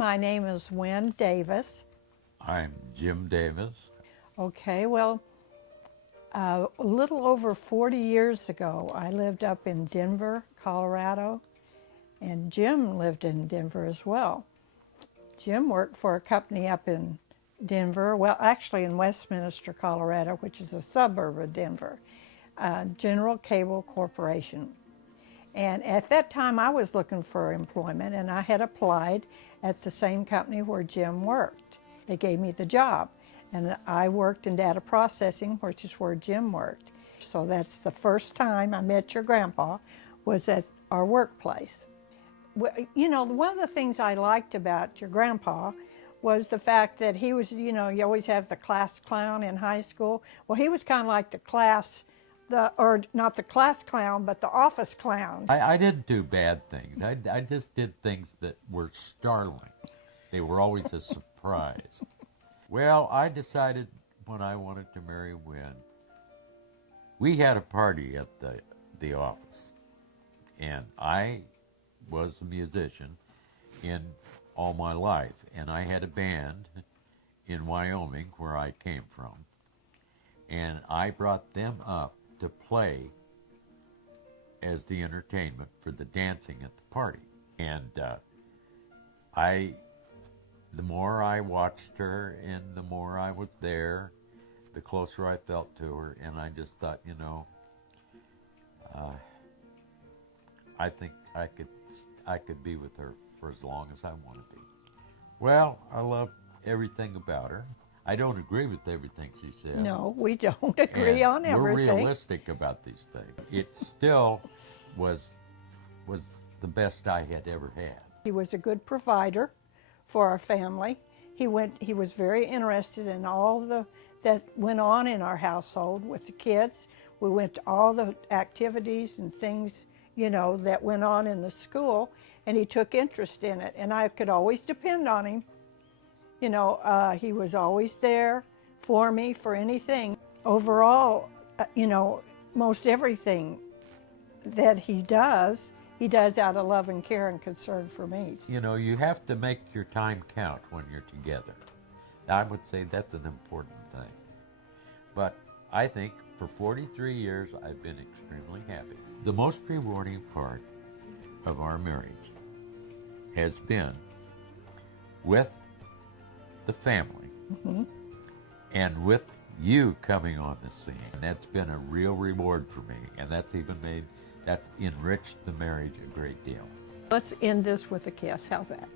My name is Wen Davis. I'm Jim Davis. Okay, well, a little over 40 years ago, I lived up in Denver, Colorado, and Jim lived in Denver as well. Jim worked for a company up in Denver, well, actually in Westminster, Colorado, which is a suburb of Denver, General Cable Corporation. And at that time, I was looking for employment, and I had applied at the same company where Jim worked. They gave me the job, and I worked in data processing, which is where Jim worked. So that's the first time I met your grandpa, was at our workplace. You know, one of the things I liked about your grandpa was the fact that he was, you know, you always have the class clown in high school. Well, he was kind of like or not the class clown, but the office clown. I didn't do bad things. I just did things that were startling. They were always a surprise. Well, I decided when I wanted to marry Win, we had a party at the office, and I was a musician in all my life, and I had a band in Wyoming where I came from, and I brought them up to play as the entertainment for the dancing at the party. And the more I watched her and the more I was there, the closer I felt to her, and I just thought, you know, I think I could be with her for as long as I want to be. Well, I love everything about her. I don't agree with everything she said. No, we don't agree on everything. We're realistic about these things. It still was the best I had ever had. He was a good provider for our family. He was very interested in all that went on in our household with the kids. We went to all the activities and things, you know, that went on in the school, and he took interest in it, and I could always depend on him. You know, he was always there for me for anything. Overall, you know, most everything that he does out of love and care and concern for me. You know, you have to make your time count when you're together. I would say that's an important thing. But I think for 43 years, I've been extremely happy. The most rewarding part of our marriage has been with the family, and with you coming on the scene. And that's been a real reward for me, and that's enriched the marriage a great deal. Let's end this with a kiss. How's that?